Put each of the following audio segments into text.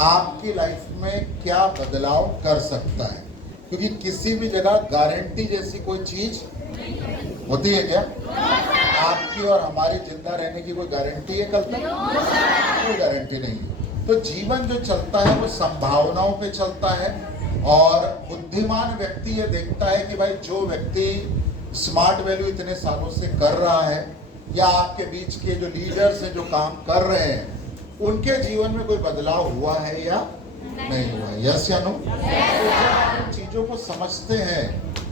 आपकी लाइफ में क्या बदलाव कर सकता है, क्योंकि किसी भी जगह गारंटी जैसी कोई चीज होती है क्या? आपकी और हमारी जिंदा रहने की कोई गारंटी है कल तक? कोई गारंटी नहीं है। तो जीवन जो चलता है वो संभावनाओं पे चलता है, और बुद्धिमान व्यक्ति ये देखता है कि भाई जो व्यक्ति स्मार्ट वैल्यू इतने सालों से कर रहा है, या आपके बीच के जो लीडर्स हैं जो काम कर रहे हैं, उनके जीवन में कोई बदलाव हुआ है या नहीं हुआ है। यस या नो? जब आप इन चीजों को समझते हैं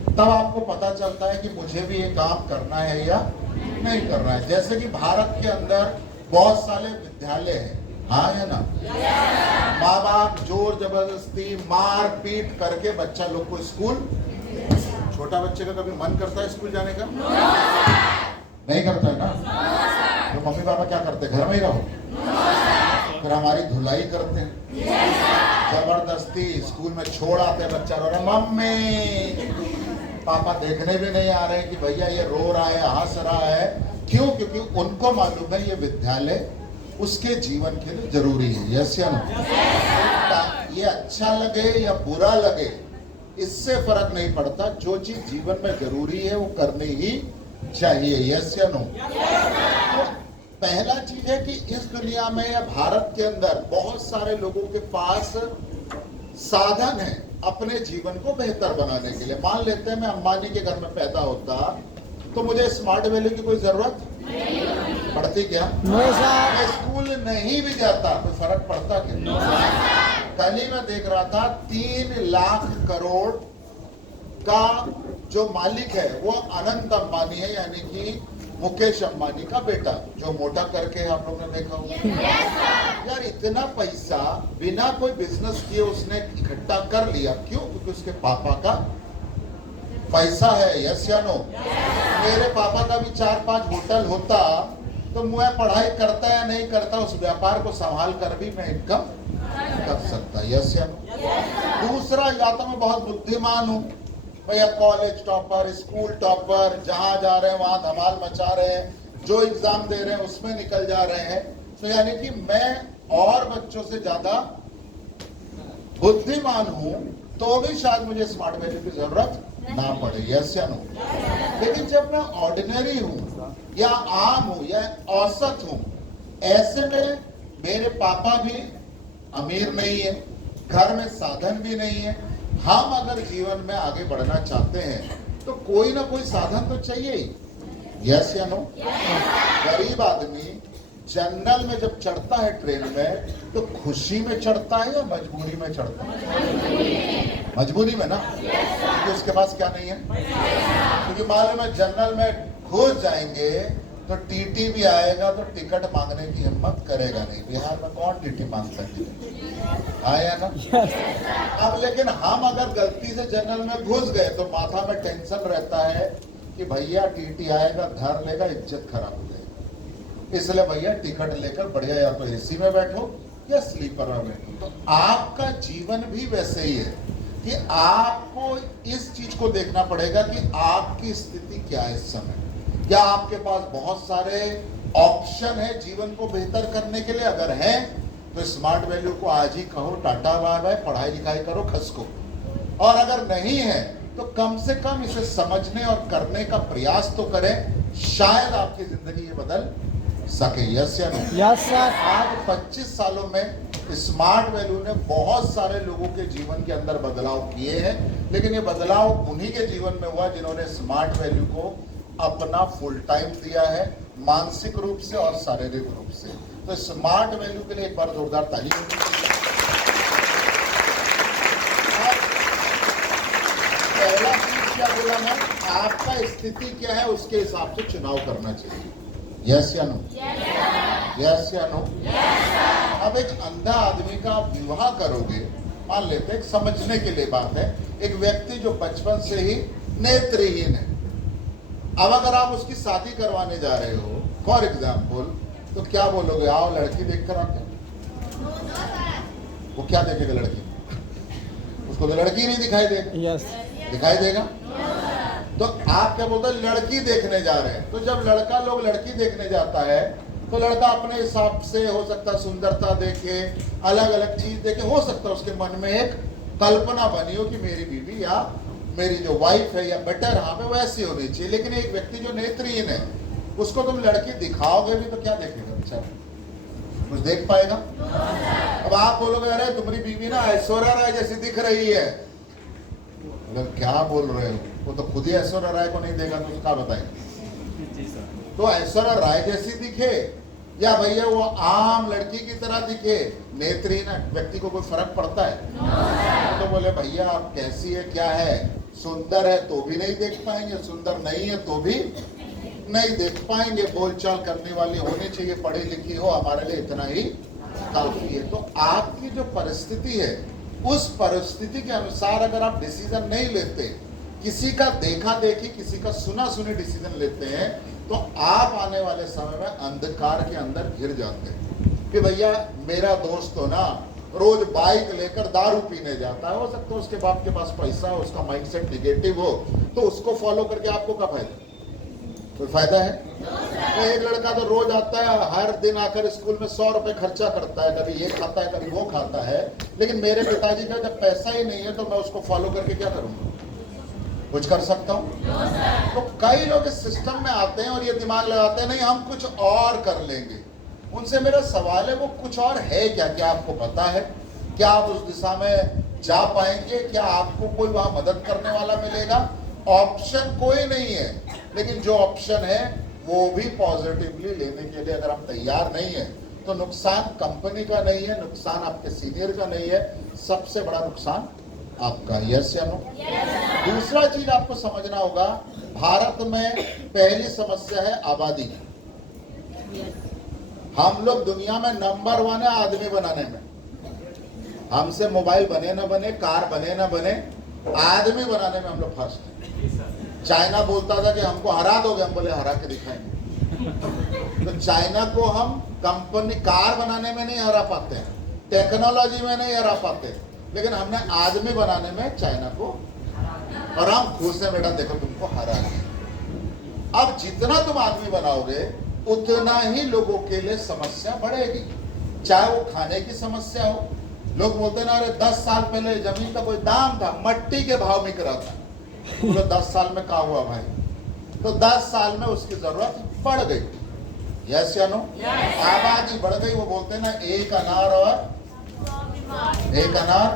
तब आपको पता चलता है कि मुझे भी ये काम करना है या नहीं करना है। जैसे कि भारत के अंदर बहुत सारे विद्यालय हैं, हाँ या ना? माँ बाप जोर जबरदस्ती मार पीट करके बच्चा लोग को स्कूल, छोटा बच्चे का कभी मन करता है स्कूल जाने का? नहीं करता है ना? तो मम्मी पापा क्या करते हैं? घर में ही रहो। फिर हमारी धुलाई करते हैं, जबरदस्ती स्कूल में छोड़ आते हैं, बच्चा रो रहा है, मम्मी पापा देखने भी नहीं आ रहे कि भैया ये रो रहा है, हंस रहा है। क्यों? क्योंकि उनको मालूम है ये विद्यालय उसके जीवन के लिए जरूरी है। यस या नो? ये अच्छा लगे या बुरा लगे इससे फर्क नहीं पड़ता, जो चीज जीवन में जरूरी है वो करनी ही चाहिए। यस या नो? तो पहला चीज है कि इस दुनिया में या भारत के अंदर बहुत सारे लोगों के पास साधन है अपने जीवन को बेहतर बनाने के लिए। मान लेते हैं मैं अंबानी के घर में पैदा होता तो मुझे स्मार्ट वैल्यू की कोई जरूरत पड़ती क्या? मैं स्कूल नहीं भी जाता तो फर्क पड़ता क्या? कल ही मैं देख रहा था 3 लाख करोड़ का जो मालिक है वो अनंत अंबानी है, यानी कि मुकेश अंबानी का बेटा, जो मोटा करके आप लोगों ने देखा होगा। यार इतना पैसा बिना कोई बिजनेस किए उसने इकट्ठा कर लिया। क्यों? क्योंकि उसके पापा का पैसा है। यस या नो? मेरे पापा का भी 4-5 होटल होता तो मैं पढ़ाई करता या नहीं करता, उस व्यापार को संभाल कर भी मैं इनकम कर सकता। यस या नो? दूसरा, या तो मैं बहुत बुद्धिमान हूँ भैया, कॉलेज टॉपर, स्कूल टॉपर, जहां जा रहे हैं वहां धमाल मचा रहे हैं, जो एग्जाम दे रहे हैं उसमें निकल जा रहे हैं, तो यानी कि मैं और बच्चों से ज्यादा बुद्धिमान हूं, तो भी शायद मुझे स्मार्ट वैल्यू की जरूरत ना पड़े। यस या नो? लेकिन जब मैं ऑर्डिनरी हूं या आम हूं या औसत हूं, ऐसे में मेरे पापा भी अमीर नहीं है, घर में साधन भी नहीं है, हम अगर जीवन में आगे बढ़ना चाहते हैं तो कोई ना कोई साधन तो चाहिए ही। यस या नो? गरीब आदमी जनरल में जब चढ़ता है ट्रेन में तो खुशी में चढ़ता है या मजबूरी में चढ़ता है? मजबूरी में ना, क्योंकि उसके पास क्या नहीं है। क्योंकि मालूम है जनरल में घुस जाएंगे तो टीटी भी आएगा तो टिकट मांगने की हिम्मत करेगा नहीं। बिहार में कौन टीटी मांगता है? आया ना? अब लेकिन हम अगर गलती से जनरल में घुस गए तो माथा में टेंशन रहता है कि भैया टीटी आएगा, घर लेगा, इज्जत खराब हो जाएगी। इसलिए भैया टिकट लेकर बढ़िया या तो एसी में बैठो या स्लीपर में बैठो। तो आपका जीवन भी वैसे ही है कि आपको इस चीज को देखना पड़ेगा कि आपकी स्थिति क्या है इस समय। क्या आपके पास बहुत सारे ऑप्शन है जीवन को बेहतर करने के लिए? अगर है तो स्मार्ट वैल्यू को आज ही कहो टाटा बाय बाय, पढ़ाई लिखाई करो, खसको। और अगर नहीं है तो कम से कम इसे समझने और करने का प्रयास तो करें, शायद आपकी जिंदगी ये बदल सके। यस या नो? Yes sir. आज 25 सालों में स्मार्ट वैल्यू ने बहुत सारे लोगों के जीवन के अंदर बदलाव किए हैं, लेकिन ये बदलाव उन्हीं के जीवन में हुआ जिन्होंने स्मार्ट वैल्यू को अपना फुल टाइम दिया है, मानसिक रूप से और शारीरिक रूप से। तो स्मार्ट वैल्यू के लिए एक बार जोरदार ताली। पहला चीज क्या बोला मैं? आपका स्थिति क्या है उसके हिसाब से चुनाव करना चाहिए। यस या नो? यस या नो? अब एक अंधा आदमी का आप विवाह करोगे, मान लेते हैं, समझने के लिए बात है, एक व्यक्ति जो बचपन से ही नेत्रहीन है, अब अगर आप उसकी शादी करवाने जा रहे हो फॉर एग्जाम्पल, तो क्या बोलोगे? आओ लड़की देखकर आते। वो क्या देखेगा लड़की? उसको तो लड़की नहीं दिखाई देगी। यस। दिखाई देगा? तो आप क्या बोलते हैं? लड़की देखने जा रहे हैं। तो जब लड़का लोग लड़की देखने जाता है तो लड़का अपने हिसाब से हो सकता है सुंदरता देखे, अलग अलग चीज देखे, हो सकता है उसके मन में एक कल्पना बनी हो कि मेरी बीवी या मेरी जो वाइफ है या बेटर हाँ पे वैसी होनी चाहिए। लेकिन एक व्यक्ति जो नेत्रहीन है उसको तुम लड़की दिखाओगे भी तो क्या देखेगा? अच्छा कुछ देख पाएगा? अब आप बोलोगे अरे तुम्हारी बीवी ना ऐश्वर्या राय जैसी दिख रही है, मतलब क्या बोल रहे हो? वो तो खुद ही ऐश्वर्या राय को नहीं देगा तो क्या बताएंगे? तो ऐश्वर्या राय जैसी दिखे या भैया वो आम लड़की की तरह दिखे, नेत्रहीन व्यक्ति को कोई फर्क पड़ता है? तो बोले भैया आप कैसी है क्या है, सुंदर है तो भी नहीं देख पाएंगे, सुंदर नहीं है तो भी नहीं देख पाएंगे। बोलचाल करने वाली होनी चाहिए, पढ़ी लिखी हो, हमारे लिए इतना ही काफी है। तो आपकी जो परिस्थिति है उस परिस्थिति के अनुसार अगर आप डिसीजन नहीं लेते, किसी का देखा देखी किसी का सुना सुनी डिसीजन लेते हैं तो आप आने वाले समय में अंधकार के अंदर घिर जाते हैं कि भैया मेरा दोस्त हो ना रोज बाइक लेकर दारू पीने जाता है, हो सकता है उसके बाप के पास पैसा हो, उसका माइंडसेट निगेटिव हो, तो उसको फॉलो करके आपको क्या फायदा? कोई फायदा है? तो एक लड़का तो रोज आता है, हर दिन आकर स्कूल में 100 रुपए खर्चा करता है, कभी ये खाता है कभी वो खाता है, लेकिन मेरे पिताजी का जब पैसा ही नहीं है तो मैं उसको फॉलो करके क्या करूंगा? कुछ कर सकता हूँ? तो कई लोग इस सिस्टम में आते हैं और ये दिमाग लगाते हैं नहीं हम कुछ और कर लेंगे। उनसे मेरा सवाल है वो कुछ और है क्या? क्या आपको पता है? क्या आप उस दिशा में जा पाएंगे? क्या आपको कोई वहां मदद करने वाला मिलेगा? ऑप्शन कोई नहीं है, लेकिन जो ऑप्शन है वो भी पॉजिटिवली लेने के लिए अगर हम तैयार नहीं है तो नुकसान कंपनी का नहीं है, नुकसान आपके सीनियर का नहीं है, सबसे बड़ा नुकसान आपका। यस या नो? दूसरा चीज आपको समझना होगा, भारत में पहली समस्या है आबादी। हम लोग दुनिया में नंबर 1 है आदमी बनाने में। हमसे मोबाइल बने ना बने, कार बने ना बने, आदमी बनाने में हम लोग फर्स्ट हैं। चाइना बोलता था कि हमको हरा दोगे, हम बोले हरा के दिखाएंगे। तो चाइना को हम कंपनी कार बनाने में नहीं हरा पाते हैं, टेक्नोलॉजी में नहीं हरा पाते, लेकिन हमने आदमी बनाने में चाइना को, और हम खुश हैं बेटा देखो तुमको हरा दिया। अब जितना तुम आदमी बनाओगे उतना ही लोगों के लिए समस्या बढ़ेगी, चाहे वो खाने की समस्या हो। लोग बोलते ना अरे 10 साल पहले जमीन का कोई दाम था, मट्टी के भाव बिक रहा था, बोलो 10 साल में क्या हुआ भाई? तो 10 साल में उसकी जरूरत बढ़ गई। यस या नो? आबादी बढ़ गई। वो बोलते ना एक अनार और एक अनार,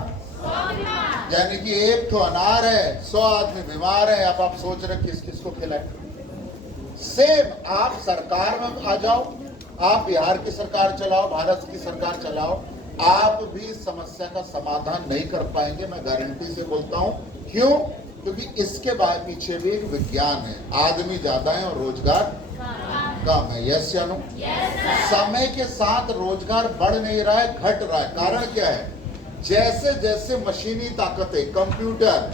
यानी कि एक तो अनार है 100 आदमी बीमार है। अब आप सोच रहे किस किस को खिलाए? सेम आप सरकार में आ जाओ, आप बिहार की सरकार चलाओ, भारत की सरकार चलाओ, आप भी समस्या का समाधान नहीं कर पाएंगे, मैं गारंटी से बोलता हूं। क्यों? क्योंकि इसके बाद पीछे भी एक विज्ञान है, आदमी ज्यादा है और रोजगार कम है। यस या नो? समय के साथ रोजगार बढ़ नहीं रहा है, घट रहा है। कारण क्या है? जैसे जैसे मशीनी ताकतें, कंप्यूटर,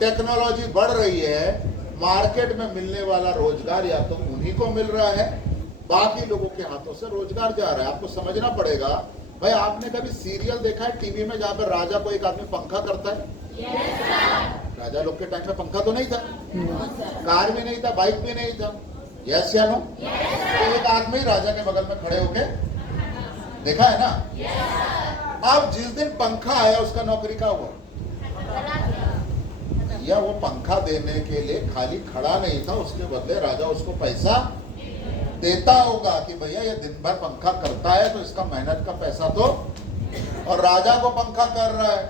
टेक्नोलॉजी बढ़ रही है, मार्केट में मिलने वाला रोजगार या तो उन्हीं को मिल रहा है, बाकी लोगों के हाथों से रोजगार जा रहा है। आपको समझना पड़ेगा भाई, आपने कभी सीरियल देखा है टीवी में जहाँ पर राजा को एक आदमी पंखा करता है? राजा लोग के टाइम में पंखा तो नहीं था, कार भी नहीं था, बाइक भी नहीं था। यस या नो? तो एक आदमी राजा के बगल में खड़े होके देखा है ना। अब जिस दिन पंखा आया उसका नौकरी का हुआ, या वो पंखा देने के लिए खाली खड़ा नहीं था, उसके बदले राजा उसको पैसा देता होगा कि भैया ये दिन भर पंखा करता है तो इसका मेहनत का पैसा तो, और राजा को पंखा कर रहा है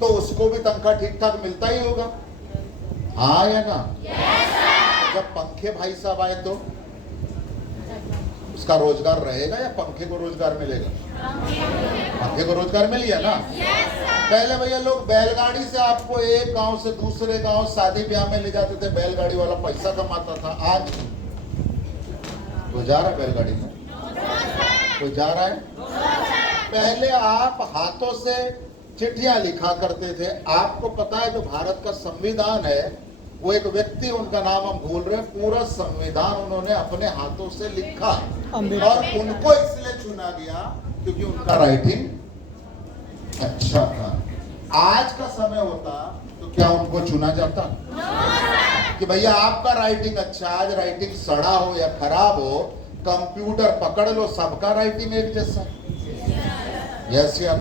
तो उसको भी तनख्वाह ठीक ठाक मिलता ही होगा। हाँ या ना? जब पंखे भाई साहब आए तो उसका रोजगार रहेगा या पंखे को रोजगार मिलेगा? पंखे को रोजगार मिल गया ना। पहले भैया लोग बैलगाड़ी से आपको एक गांव से दूसरे गांव शादी ब्याह में ले जाते थे, बैलगाड़ी वाला पैसा कमाता था। आज कोई जा रहा है बैलगाड़ी में? कोई जा रहा है? पहले आप हाथों से चिट्ठियां लिखा करते थे। आपको पता है जो भारत का संविधान है वो एक व्यक्ति, उनका नाम हम भूल रहे हैं, पूरा संविधान उन्होंने अपने हाथों से लिखा, और उनको इसलिए चुना गया क्योंकि उनका राइटिंग अच्छा था। आज का समय होता तो क्या उनको चुना जाता? कि भैया आपका राइटिंग अच्छा, आज राइटिंग सड़ा हो या खराब हो, कंप्यूटर पकड़ लो, सबका राइटिंग एक जैसा है। यस या